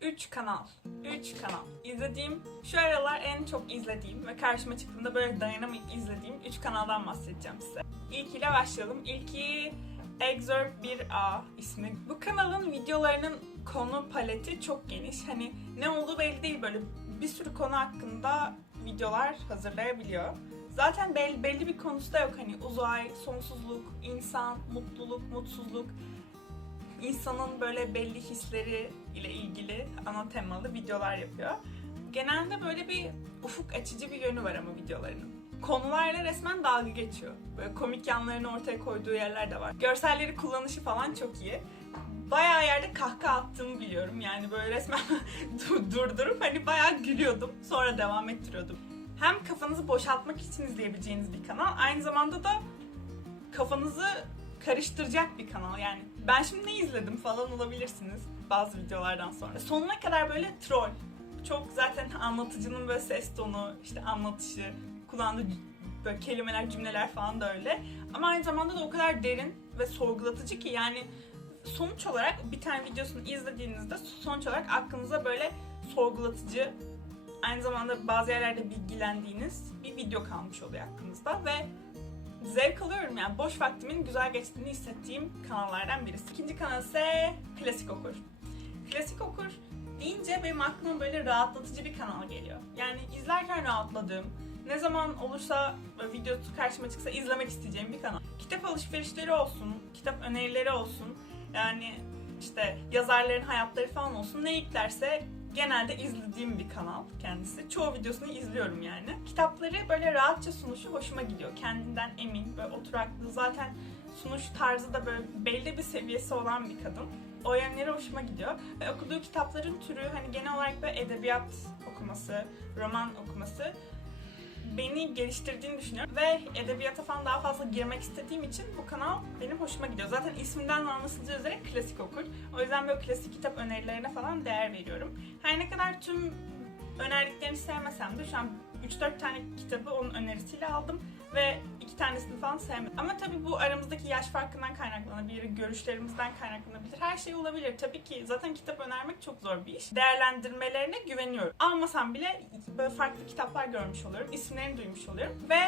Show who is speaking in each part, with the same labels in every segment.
Speaker 1: 3 kanal. 3 kanal. İzlediğim, şu aralar en çok izlediğim ve karşıma çıktığında böyle dayanamayıp izlediğim 3 kanaldan bahsedeceğim size. İlkiyle başlayalım. İlki Excerpt 1A ismi. Bu kanalın videolarının konu paleti çok geniş. Hani ne olduğu belli değil böyle bir sürü konu hakkında videolar hazırlayabiliyor. Zaten belli, belli bir konusu da yok. Hani uzay, sonsuzluk, insan, mutluluk, mutsuzluk, insanın böyle belli hisleri ile ilgili ana temalı videolar yapıyor. Genelde böyle bir ufuk açıcı bir yönü var ama videolarının. Konularla resmen dalga geçiyor. Böyle komik yanlarını ortaya koyduğu yerler de var. Görselleri kullanışı falan çok iyi. Bayağı yerde kahkaha attığımı biliyorum. Yani böyle resmen dur- durdurup hani bayağı gülüyordum. Sonra devam ettiriyordum. Hem kafanızı boşaltmak için izleyebileceğiniz bir kanal. Aynı zamanda da kafanızı karıştıracak bir kanal yani. Ben şimdi ne izledim falan olabilirsiniz bazı videolardan sonra. Sonuna kadar böyle troll. Çok zaten anlatıcının böyle ses tonu, işte anlatışı, kullandığı böyle kelimeler, cümleler falan da öyle. Ama aynı zamanda da o kadar derin ve sorgulatıcı ki yani sonuç olarak bir tane videosunu izlediğinizde sonuç olarak aklınıza böyle sorgulatıcı aynı zamanda bazı yerlerde bilgilendiğiniz bir video kalmış oluyor aklınızda ve zevk alıyorum yani boş vaktimin güzel geçtiğini hissettiğim kanallardan birisi. İkinci kanal ise Klasik Okur. Klasik Okur deyince benim aklıma böyle rahatlatıcı bir kanal geliyor. Yani izlerken rahatladığım, ne zaman olursa videosu karşıma çıksa izlemek isteyeceğim bir kanal. Kitap alışverişleri olsun, kitap önerileri olsun, yani işte yazarların hayatları falan olsun ne yüklerse genelde izlediğim bir kanal kendisi. Çoğu videosunu izliyorum yani. Kitapları böyle rahatça sunuşu hoşuma gidiyor. Kendinden emin, böyle oturaklı. Zaten sunuş tarzı da böyle belli bir seviyesi olan bir kadın. O yönleri hoşuma gidiyor. Ve okuduğu kitapların türü hani genel olarak böyle edebiyat okuması, roman okuması beni geliştirdiğini düşünüyorum. Ve edebiyata falan daha fazla girmek istediğim için bu kanal benim hoşuma gidiyor. Zaten isminden de anlaşılacağı üzere klasik okur. O yüzden böyle klasik kitap önerilerine falan değer veriyorum. Her ne kadar tüm önerdiklerini sevmesem de şu an 3-4 tane kitabı onun önerisiyle aldım ve iki tanesini falan sevmedim. Ama tabii bu aramızdaki yaş farkından kaynaklanabilir, görüşlerimizden kaynaklanabilir. Her şey olabilir. Tabii ki zaten kitap önermek çok zor bir iş. Değerlendirmelerine güveniyorum. Almasam bile böyle farklı kitaplar görmüş oluyorum. isimlerini duymuş oluyorum. Ve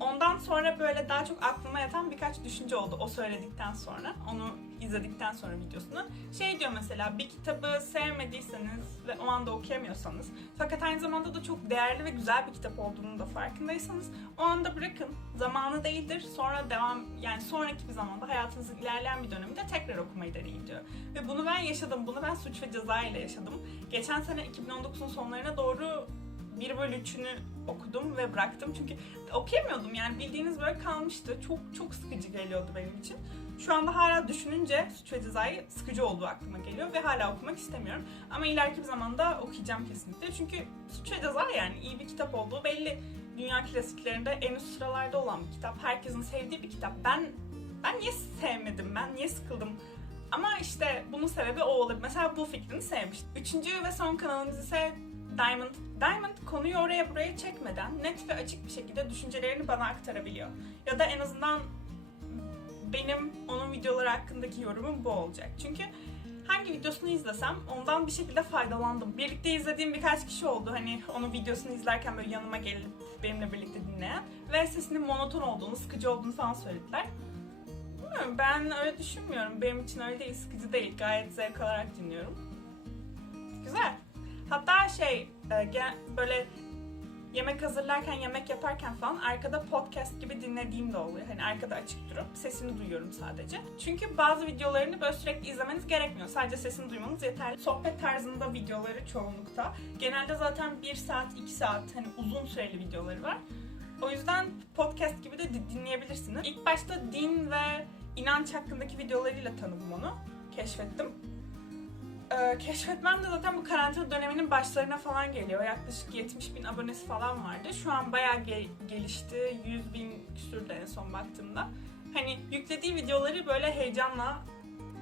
Speaker 1: ondan sonra böyle daha çok aklıma yatan birkaç düşünce oldu o söyledikten sonra. Onu izledikten sonra videosunu. Şey diyor mesela bir kitabı sevmediyseniz ve o anda okuyamıyorsanız fakat aynı zamanda da çok değerli ve güzel bir kitap olduğunu da farkındaysanız o anda bırakın. Zamanı değildir. Sonra devam yani sonraki bir zamanda hayatınızın ilerleyen bir döneminde tekrar okumayı deneyin diyor. Ve bunu ben yaşadım. Bunu ben suç ve ceza ile yaşadım. Geçen sene 2019'un sonlarına doğru 1 bölü 3'ünü okudum ve bıraktım. Çünkü okuyamıyordum yani bildiğiniz böyle kalmıştı. Çok çok sıkıcı geliyordu benim için. Şu anda hala düşününce Suç ve Ceza'yı sıkıcı olduğu aklıma geliyor ve hala okumak istemiyorum. Ama ileriki bir zamanda okuyacağım kesinlikle. Çünkü Suç ve Ceza yani iyi bir kitap olduğu belli. Dünya klasiklerinde en üst sıralarda olan bir kitap. Herkesin sevdiği bir kitap. Ben ben niye sevmedim? Ben niye sıkıldım? Ama işte bunun sebebi o olabilir. Mesela bu fikrini sevmiştim. Üçüncü ve son kanalımız ise Diamond. Diamond konuyu oraya buraya çekmeden net ve açık bir şekilde düşüncelerini bana aktarabiliyor. Ya da en azından benim onun videoları hakkındaki yorumum bu olacak. Çünkü hangi videosunu izlesem ondan bir şekilde faydalandım. Birlikte izlediğim birkaç kişi oldu. Hani onun videosunu izlerken böyle yanıma gelip benimle birlikte dinleyen ve sesinin monoton olduğunu, sıkıcı olduğunu falan söylediler. Bilmiyorum ben öyle düşünmüyorum. Benim için öyle değil, sıkıcı değil. Gayet zevk alarak dinliyorum. Güzel. Hatta şey e, böyle yemek hazırlarken, yemek yaparken falan arkada podcast gibi dinlediğim de oluyor. Hani arkada açık durup sesini duyuyorum sadece. Çünkü bazı videolarını böyle sürekli izlemeniz gerekmiyor. Sadece sesini duymanız yeterli. Sohbet tarzında videoları çoğunlukta. Genelde zaten 1 saat, 2 saat hani uzun süreli videoları var. O yüzden podcast gibi de di- dinleyebilirsiniz. İlk başta din ve inanç hakkındaki videolarıyla tanıdım onu. Keşfettim. Ee, keşfetmem de zaten bu karantina döneminin başlarına falan geliyor. Yaklaşık 70 bin abonesi falan vardı. Şu an bayağı ge- gelişti. 100 bin küsürdü en son baktığımda. Hani yüklediği videoları böyle heyecanla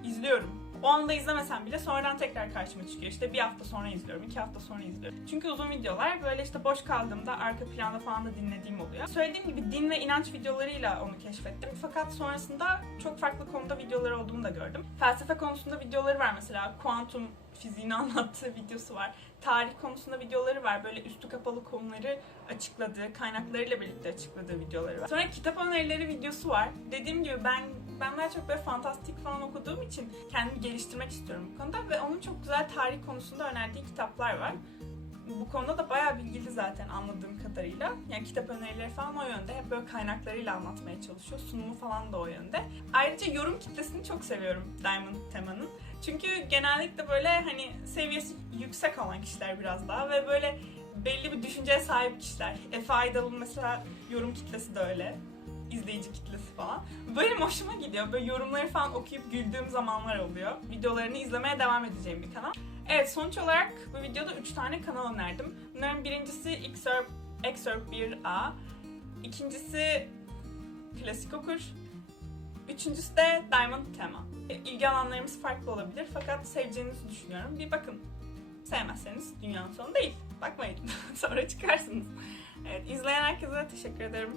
Speaker 1: izliyorum. O anda izlemesem bile sonradan tekrar karşıma çıkıyor. İşte bir hafta sonra izliyorum, iki hafta sonra izliyorum. Çünkü uzun videolar böyle işte boş kaldığımda arka planda falan da dinlediğim oluyor. Söylediğim gibi din ve inanç videolarıyla onu keşfettim. Fakat sonrasında çok farklı konuda videoları olduğunu da gördüm. Felsefe konusunda videoları var mesela. Kuantum fiziğini anlattığı videosu var. Tarih konusunda videoları var. Böyle üstü kapalı konuları açıkladığı, kaynaklarıyla birlikte açıkladığı videoları var. Sonra kitap önerileri videosu var. Dediğim gibi ben ben daha çok böyle fantastik falan okuduğum için kendimi geliştirmek istiyorum bu konuda ve onun çok güzel tarih konusunda önerdiği kitaplar var. Bu konuda da bayağı bilgili zaten anladığım kadarıyla. Yani kitap önerileri falan o yönde. Hep böyle kaynaklarıyla anlatmaya çalışıyor. Sunumu falan da o yönde. Ayrıca yorum kitlesini çok seviyorum Diamond temanın. Çünkü genellikle böyle hani seviyesi yüksek olan kişiler biraz daha ve böyle belli bir düşünceye sahip kişiler. Efe Aydal'ın mesela yorum kitlesi de öyle. İzleyici kitlesi falan. Benim hoşuma gidiyor. Böyle yorumları falan okuyup güldüğüm zamanlar oluyor. Videolarını izlemeye devam edeceğim bir kanal. Evet sonuç olarak bu videoda 3 tane kanal önerdim. Bunların birincisi Excerpt, Excerpt 1A. İkincisi Klasik Okur. Üçüncüsü de Diamond Tema. E, İlgi alanlarımız farklı olabilir fakat seveceğinizi düşünüyorum. Bir bakın. Sevmezseniz dünyanın sonu değil. Bakmayın. Sonra çıkarsınız. Evet, izleyen herkese teşekkür ederim.